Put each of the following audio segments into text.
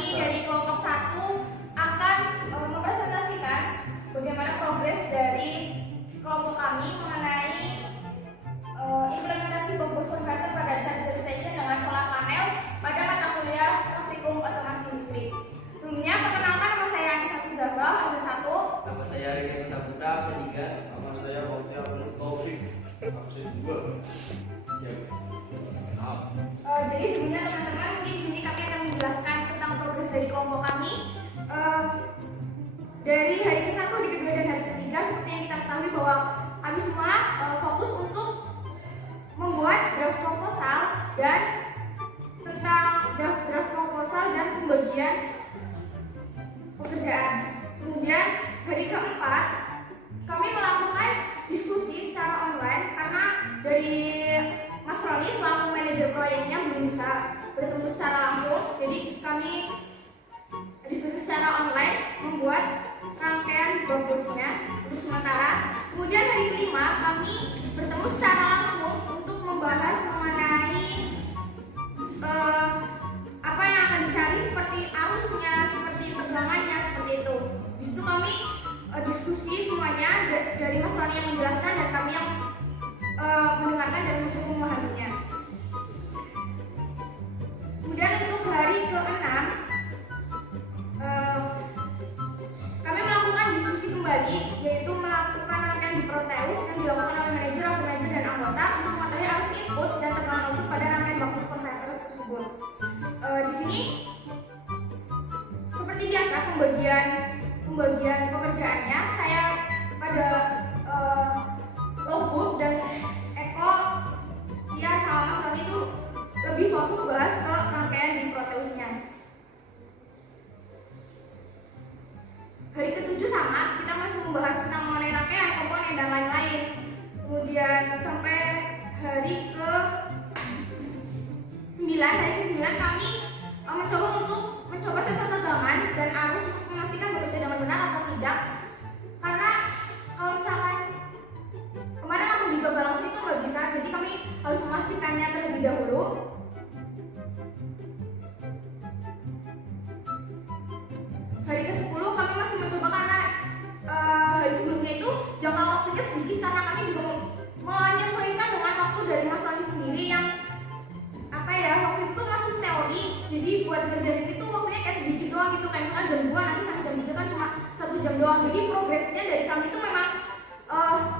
kami dari kelompok 1 akan mempresentasikan bagaimana progres dari kelompok kami mengenai implementasi Bogus Converter pada charger station dengan solar panel pada mata kuliah praktikum otomasi industri. Sebelumnya, perkenalkan, nama saya Anissa Zahra, absen 1. Nama saya Riki Putra, absen 3. Nama saya Fauzia Taufik, absen 2. Jadi sebelumnya teman-teman, mungkin di sini kami akan menjelaskan tentang progres dari kelompok kami dari hari ke-1, hari ke-2, dan hari ke-3. Seperti yang kita ketahui bahwa kami semua fokus untuk membuat draft proposal dan tentang draft proposal dan pembagian pekerjaan. Kemudian hari ke-4 kami melakukan diskusi secara online karena dari Mas Roni selaku manajer proyeknya belum bisa bertemu secara langsung, jadi kami diskusi secara online membuat rangkaian bagusnya untuk sementara. Kemudian hari ke-5 kami bertemu secara langsung untuk membahas mengenai apa yang akan dicari, seperti arusnya, seperti tegangannya, seperti itu. Di situ kami diskusi semuanya dari Mas Roni yang menjelaskan dan kami yang mendengarkan dan mencoba memahaminya. Kemudian untuk hari ke-6 kami melakukan diskusi kembali, yaitu melakukan rangkaian di Proteus yang dilakukan oleh manajer, dan anggota untuk mengetahui arus input dan tegangan output pada rangkaian Bogus Converter tersebut. Di sini seperti biasa pembagian pekerjaannya, saya pada logbook dan Eko dia sama Mas Roni itu lebih fokus bahas ke rangkaian di Proteusnya. Hari ke-7 sama, kita masih membahas tentang mengenai rangkaian, komponen, dan lain-lain. Kemudian sampai hari ke-9, kami mencoba sensor tegangan dan arus untuk memastikan bekerja dengan benar atau tidak. Karena kalau misalkan kemarin langsung dicoba langsung itu nggak bisa, jadi kami harus memastikannya terlebih dahulu. Hari ke-10 kami masih mencoba karena hari sebelumnya itu jangka waktunya sedikit, karena kami juga menyesuaikan dengan waktu dari Mas Roni sendiri yang waktu itu masih teori, jadi buat ngerjain itu waktunya kayak sedikit doang gitu, kayak misalkan jam 2 nanti sampai jam 3 kan cuma 1 jam doang. Jadi progresnya dari kami itu memang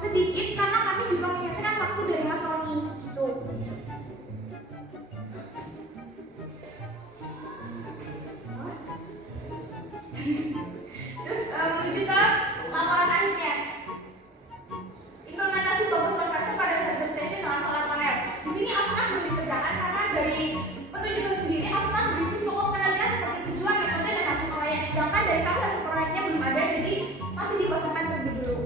sedikit karena kami juga menyesuaikan waktu dari Mas Roni gitu. Terus menuju ke laporan akhirnya, implementasi Bogus Converter pada charger station dengan solar panel. Di sini aturan belum dikerjakan karena dari petunjuk itu sendiri aturan berisi pokok penelitian seperti tujuan, metode, dan hasil proyek. Sedangkan dari kami hasil proyeknya belum ada, jadi masih dikosongkan terlebih dulu.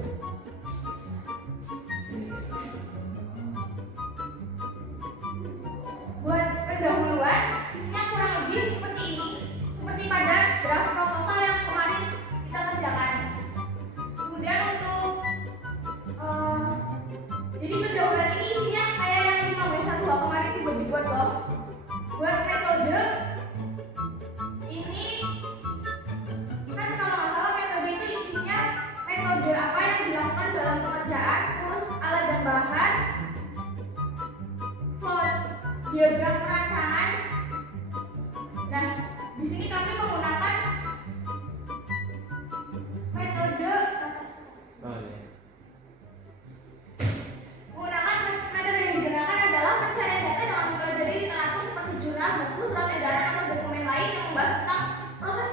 Buat pendahuluan, isinya kurang lebih seperti ini, seperti pada draft proposal yang kemarin kita kerjakan. Kemudian untuk jadi pendahuluan ini isinya kayak yang 5W1 kemarin itu dibuat loh. Buat metode ini kan kalau nggak salah metode itu isinya metode apa yang dilakukan dalam pekerjaan, terus alat dan bahan, flow diagram perancangan. Nah, di sini kami menggunakan metode yang digunakan adalah pencarian data dengan mempelajari literatur seperti jurnal, buku, surat edaran, atau dokumen lain yang membahas tentang proses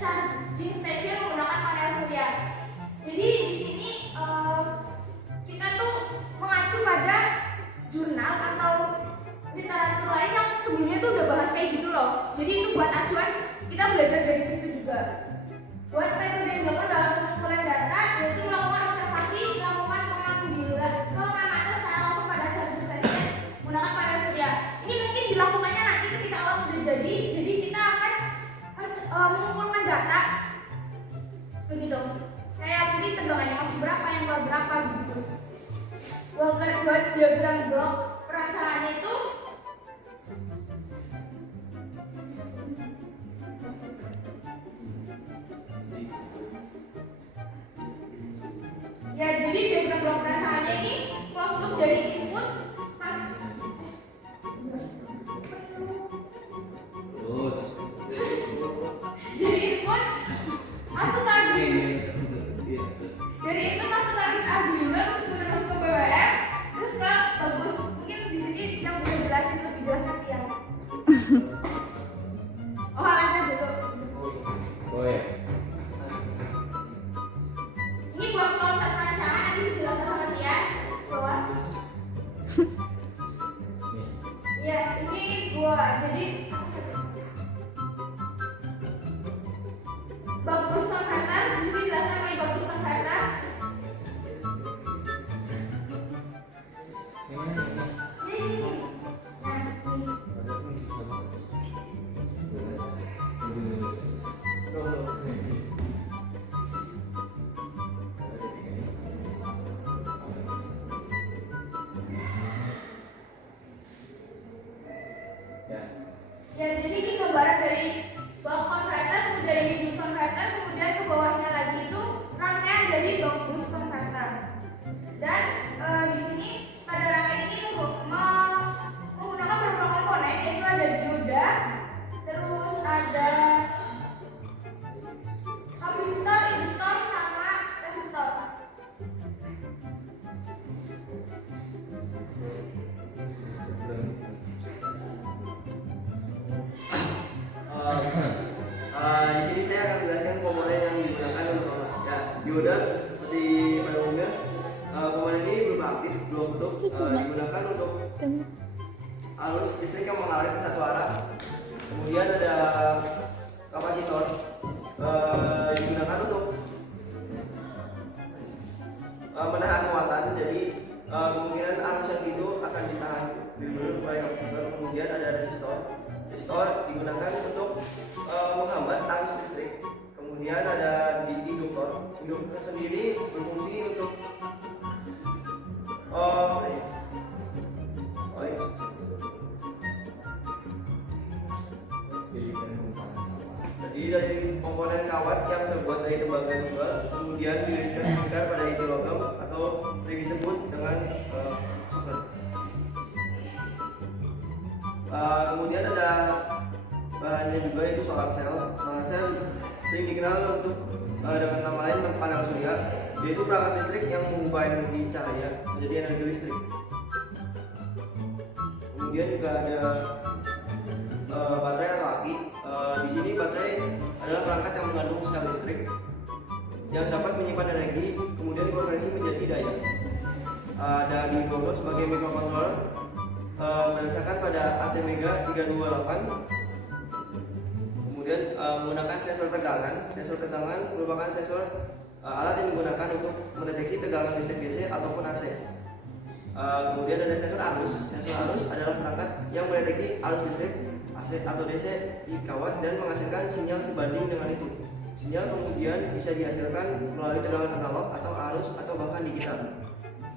charging station menggunakan panel surya. Jadi di sini kita tuh mengacu pada jurnal atau literatur lain yang sebelumnya tuh udah bahas kayak gitu loh. Jadi itu buat acuan, kita belajar dari situ juga. Buat metode yang dilakukan dalam pengumpulan data, yaitu melakukan observasi, melakukan pengamatan secara langsung pada charger station menggunakan panel surya. Ini mungkin dilakukannya nanti ketika alat sudah jadi kita akan mengumpulkan data begitu. Kayak mungkin tegangannya masih berapa, yang keluar berapa gitu. Buat diagram blok perancangannya itu Selanjutnya ini close loop dari input mas. Terus. Dari input masuk lagi. Iya. Dari input masuk lagi ke Arduino, terus kemudian masuk ke BWM, terus ke bagus. Mungkin di sini yang bisa jelasin lebih jelas lagi ya. Oh, alatnya dulu. Oh ya. Ini buat konsep rancangan nanti dijelaskan sama Tian. Bawah. Ya, ini gua jadi bagus converter. Di sini dijelaskan mengenai bagus converter. Ini. Nah, ini. Ya, jadi ini gambaran dari buck converter, kemudian ini boost converter, kemudian ke bawahnya lagi itu rangkaian dari buck boost converter. Dan di sini pada rangkaian ini menggunakan beberapa komponen, yaitu ada dioda, terus ada kapasitor, induktor, sama resistor. Di sini saya akan menjelaskan komponen yang digunakan untuk ya, dioda seperti pada umumnya. Komponen ini berupa aktif dua kutub, digunakan untuk arus listrik yang mengalir ke satu arah. Kemudian ada kapasitor, digunakan untuk menahan muatan. Jadi kemungkinan arus yang itu akan ditahan dulu oleh kapasitor. Kemudian ada resistor. Resistor digunakan untuk menghambat arus listrik. Kemudian ada induktor. Induktor sendiri berfungsi untuk jadi dari komponen kawat yang terbuat dari tembaga tunggal, kemudian dilingkar pada inti logam atau sering disebut dengan soket. Kemudian ada bahannya juga, yaitu solar cell. Solar cell sering dikenal untuk dengan nama lain panel surya, yaitu perangkat listrik yang mengubah energi cahaya menjadi energi listrik. Kemudian juga ada baterai atau aki. Di sini baterai adalah perangkat yang mengandung sel listrik yang dapat menyimpan energi, kemudian dikonversi menjadi daya. Dan di Arduino sebagai microcontroller berdasarkan pada ATmega 328. Kemudian menggunakan sensor tegangan. Sensor tegangan merupakan sensor alat yang digunakan untuk mendeteksi tegangan listrik DC ataupun AC. Kemudian ada sensor arus. Sensor arus adalah perangkat yang mendeteksi arus listrik AC atau DC di kawat dan menghasilkan sinyal sebanding dengan itu. Sinyal kemudian bisa dihasilkan melalui tegangan analog atau arus atau bahkan digital.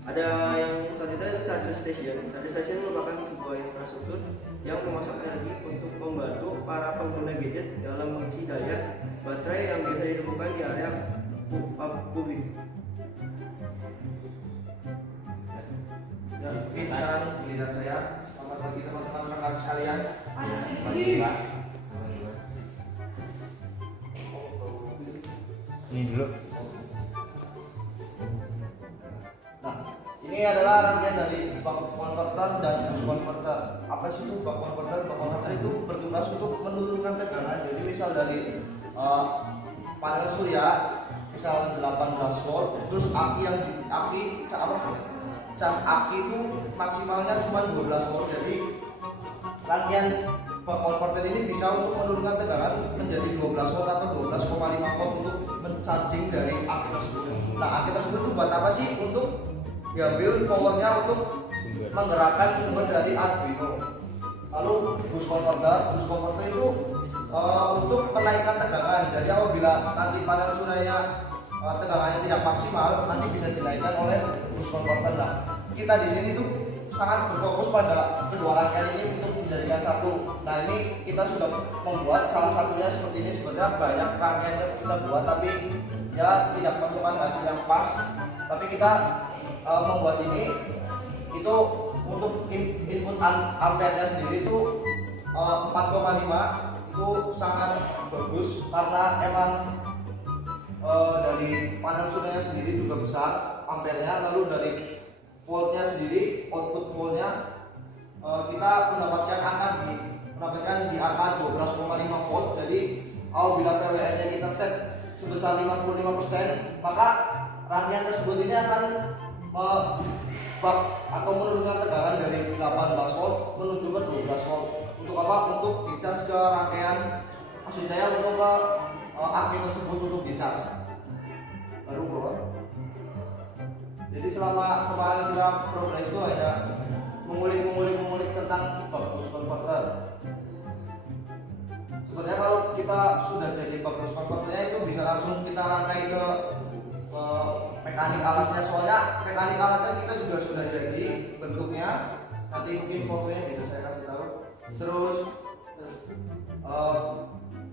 Ada yang selanjutnya itu charger station. Charger station merupakan sebuah infrastruktur yang memasok energi untuk membantu para pengguna gadget dalam mengisi daya baterai yang biasa ditemukan di area publik. Ya, mungkin sekarang giliran saya. Selamat pagi teman-teman rekan sekalian. Ini dulu. Nah, ini adalah rangkaian dari buck converter dan boost converter. Apa sih itu buck converter? Buck converter itu bertugas untuk menurunkan tegangan. Jadi misal dari panel surya, misal 18 volt, terus cas aki itu maksimalnya cuma 12 volt. Jadi rangkaian buck converter ini bisa untuk menurunkan tegangan menjadi 12 volt atau 12,5 volt untuk mencharging dari aki tersebut. Nah, aki tersebut itu buat apa sih? Untuk diambil powernya untuk menggerakkan sumber dari Arduino. Lalu boost converter itu untuk menaikkan tegangan. Jadi apabila nanti panel suryanya tegangannya tidak maksimal, nanti bisa dinaikkan oleh boost converter. Nah, kita di sini tuh sangat berfokus pada kedua rangkaian ini untuk menjadikan satu. Nah, ini kita sudah membuat salah satunya seperti ini. Sebenarnya banyak rangkaian yang kita buat, tapi ya tidak menemukan hasil yang pas. Tapi kita membuat ini itu untuk input ampere-nya sendiri itu 4,5 itu sangat bagus karena emang dari panel suryanya sendiri juga besar ampere-nya, lalu dari voltnya sendiri, output voltnya kita mendapatkan di angka 12,5 volt. Jadi apabila PWN-nya kita set sebesar 55%, maka rangkaian tersebut ini akan menurunkan tegangan dari 18 volt menuju ke 12 volt. Untuk apa? Untuk dicas ke rangkaian maksudnya untuk ke aki tersebut untuk dicas. Baru bro. Jadi selama kemarin kita progres itu hanya mengulik tentang buck boost converter. Sebenarnya kalau kita sudah jadi buck boost converternya itu bisa langsung kita rangkai ke mekanik alatnya, soalnya mekanik alatnya kita juga sudah jadi bentuknya. Nanti mungkin fotonya bisa saya kasih tahu. Terus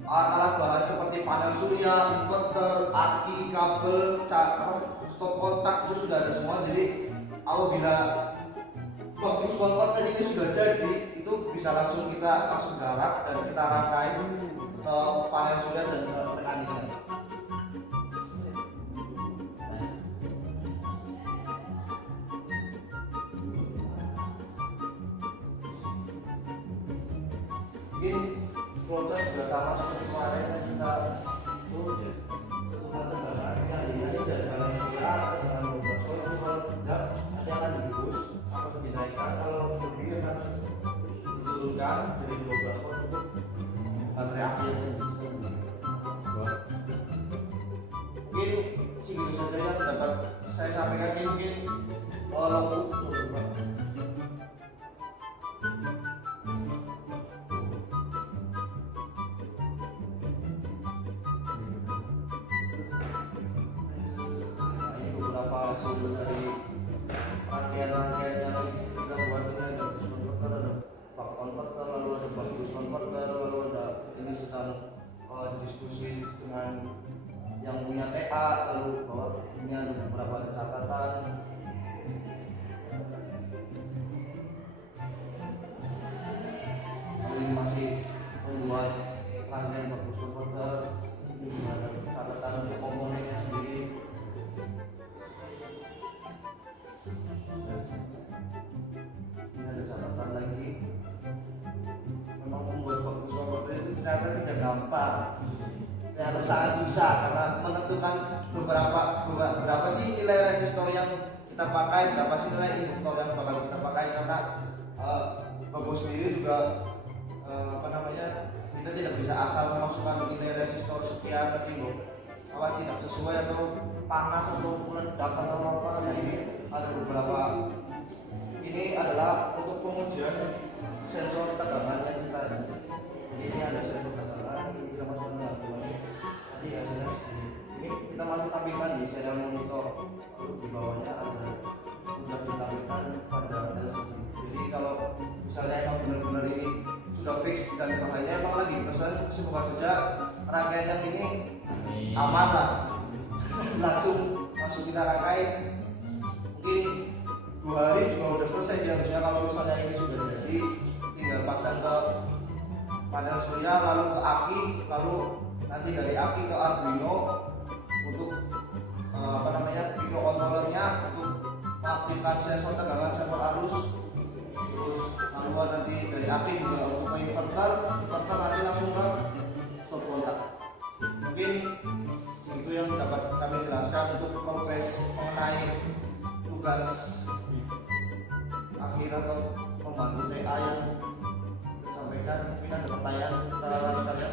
alat-alat bahan seperti panel surya, inverter, aki, kabel, stop kontak itu sudah ada semua. Jadi apabila buck boost converter ini sudah jadi, itu bisa langsung kita garap dan kita rangkai ke panel surya dan mekaniknya. Mungkin proses juga sama seperti kemarin yang kita tentukan tegangan ini dari panel surya dengan 12 volt. Itu kalau tidak nanti akan dibus atau dinaikkan, kalau lebih akan diturunkan dari 12 volt untuk baterai aki yang bisa. Mungkin segitu saja yang dapat saya sampaikan sih. Mungkin kalau hasil dari rangkaian-rangkaian yang kita buat ini ada boost converter, ada buck converter, lalu ada buck boost converter, lalu ada ini sedang diskusi dengan yang punya TA, lalu bahwa ini ada beberapa catatan. Lalu ini masih membuat rangkaian buck boost converter, ini ada catatan untuk komponennya sendiri. Ini ada catatan lagi. Memang membuat buck boost converter itu ternyata tidak gampang, ternyata sangat susah karena menentukan berapa sih nilai resistor yang kita pakai, berapa sih nilai induktor yang bakal kita pakai, karena buck boost sendiri juga kita tidak bisa asal memasukkan nilai resistor sekian tapi tidak sesuai atau panas atau meledak atau apa. Jadi ada beberapa, ini adalah untuk pengujian sensor tegangan yang kita. Jadi ini ada sensor tegangan, ini kita masukkan ke dalam. Tadi hasilnya ini kita masih tampilkan di serial monitor. Lalu di bawahnya ada sudah ditampilkan pada LCD. Jadi kalau misalnya emang benar-benar ini sudah fix dan bahannya emang lagi pesan, semoga saja rangkaian yang ini aman lah. langsung kita rangkai. Mungkin 2 hari juga udah selesai sih harusnya. Kalau misalnya ini sudah jadi, tinggal pasang ke panel surya, lalu ke aki, lalu nanti dari aki ke Arduino untuk microcontrollernya untuk mengaktifkan sensor tegangan, sensor arus. Terus lalu nanti dari aki juga untuk ke inverter nanti langsung ke stop kontak. Mungkin itu yang dapat kami jelaskan untuk progres mengenai tugas akhir atau pembantu TA yang disampaikan. Mungkin ada pertanyaan kita lanjutkan ya.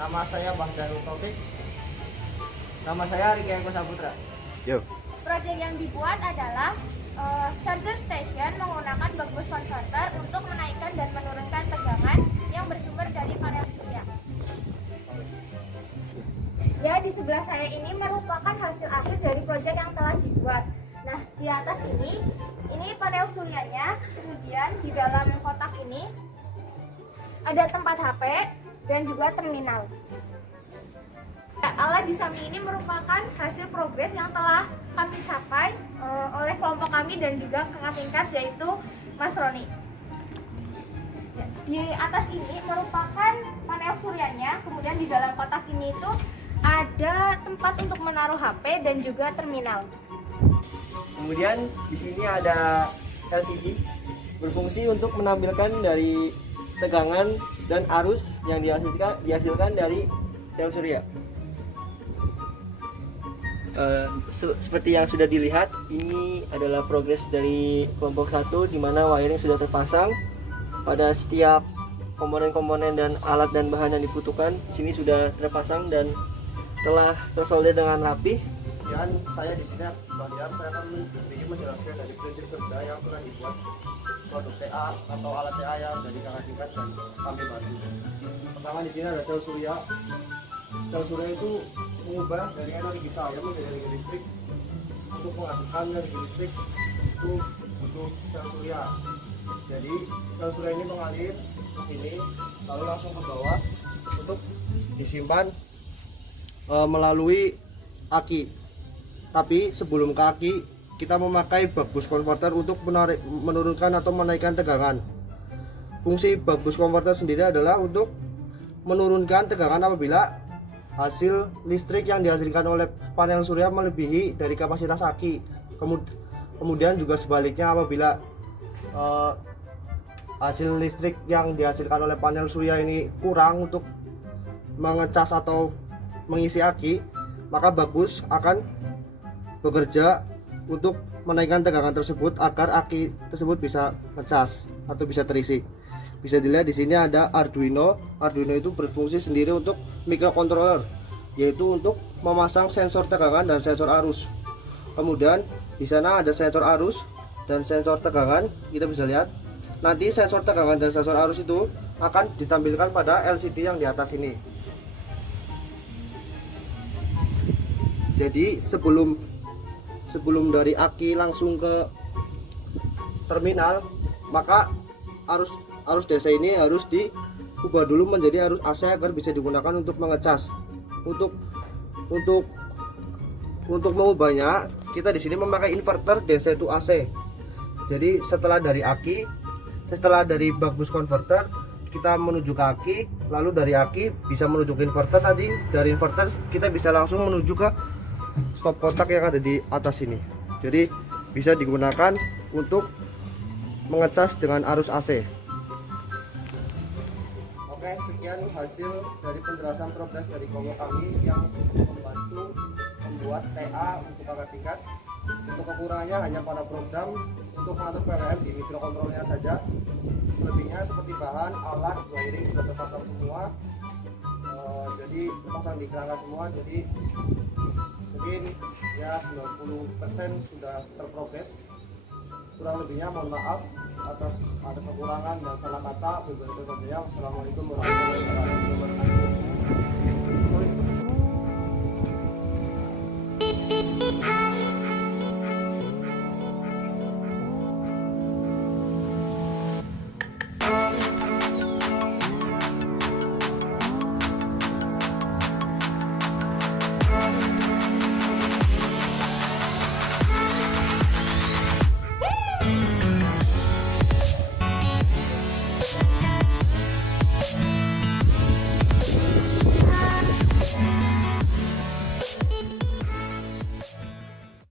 Nama saya Bahdarul Taufik. Nama saya Riki Eko Saputra. Yo. Proyek yang dibuat adalah charger station menggunakan buck boost converter untuk menaikkan dan menurunkan tegangan yang bersumber dari panel surya. Ya, di sebelah saya ini merupakan hasil akhir dari proyek yang telah dibuat. Nah, di atas ini panel suryanya, kemudian di dalam kotak ini ada tempat HP dan juga terminal. Alat di samping ini merupakan hasil progres yang telah kami capai oleh kelompok kami dan juga kakak tingkat, yaitu Mas Roni. Ya, di atas ini merupakan panel suryanya, kemudian di dalam kotak ini itu ada tempat untuk menaruh HP dan juga terminal. Kemudian di sini ada LCD berfungsi untuk menampilkan dari tegangan dan arus yang dihasilkan dari sel surya. Seperti yang sudah dilihat, ini adalah progres dari kelompok 1 di mana wiring sudah terpasang pada setiap komponen-komponen dan alat dan bahan yang dibutuhkan. Di sini sudah terpasang dan telah tersolder dengan rapi. Dan saya di sini Bahtiar, saya akan sedikit menjelaskan dari prinsip kerja yang telah dibuat produk TA atau alat TA yang dari kakak tingkat dan kami bantu. Pertama di sini ada sel surya. Sel surya itu mengubah dari energi cahaya menjadi energi listrik. Untuk menghasilkan energi listrik itu butuh sel surya. Jadi sel surya ini mengalir ke sini lalu langsung ke bawah untuk disimpan melalui aki. Tapi sebelum ke aki, kita memakai buck boost converter untuk menurunkan atau menaikkan tegangan. Fungsi buck boost converter sendiri adalah untuk menurunkan tegangan apabila hasil listrik yang dihasilkan oleh panel surya melebihi dari kapasitas aki. Kemudian juga sebaliknya, apabila hasil listrik yang dihasilkan oleh panel surya ini kurang untuk mengecas atau mengisi aki, maka buck boost akan bekerja untuk menaikkan tegangan tersebut agar aki tersebut bisa ngecas atau bisa terisi. Bisa dilihat di sini ada Arduino. Arduino itu berfungsi sendiri untuk microcontroller, yaitu untuk memasang sensor tegangan dan sensor arus. Kemudian di sana ada sensor arus dan sensor tegangan. Kita bisa lihat nanti sensor tegangan dan sensor arus itu akan ditampilkan pada LCD yang di atas ini. Jadi sebelum dari aki langsung ke terminal, maka arus DC ini harus diubah dulu menjadi arus AC agar bisa digunakan untuk mengecas. Untuk mengubahnya, kita di sini memakai inverter DC to AC. Jadi setelah dari buck boost converter, kita menuju ke aki, lalu dari aki bisa menuju ke inverter. Tadi dari inverter kita bisa langsung menuju ke stop kontak yang ada di atas ini. Jadi bisa digunakan untuk mengecas dengan arus AC. Oke, sekian hasil dari penjelasan progres dari kelompok kami yang membantu membuat TA untuk kakak tingkat. Untuk kekurangannya hanya pada program untuk mengatur PLN di mikrokontrolnya saja. Selebihnya seperti bahan, alat, wiring sudah terpasang semua. Jadi terpasang di kerangka semua. Jadi mungkin ya 90% sudah terprogres. Kurang lebihnya mohon maaf atas ada kekurangan dan salah kata. Wassalamualaikum warahmatullahi wabarakatuh.